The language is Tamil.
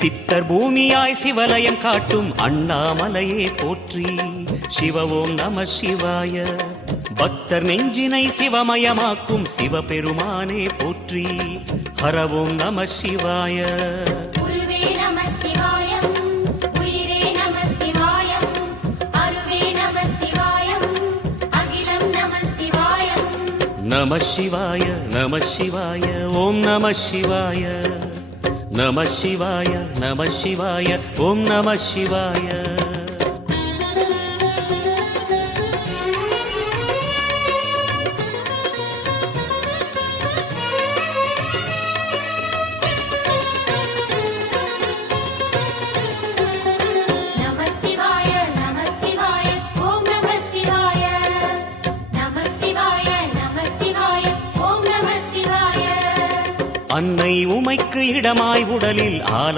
சித்தர் பூமியாய் சிவலயம் காட்டும் அண்ணாமலையே போற்றி. சிவ ஓம் நம சிவாய. பக்தர் நெஞ்சினை சிவமயமாக்கும் சிவபெருமானே போற்றி. ஹர ஓம் நம சிவாய. நம சிவாய நம சிவாய ஓம் நம சிவாய. நம சிவாய நம சிவாய ஓம் நம சிவாய. அன்னை உமைக்கு இடமாய் உடலில் ஆலை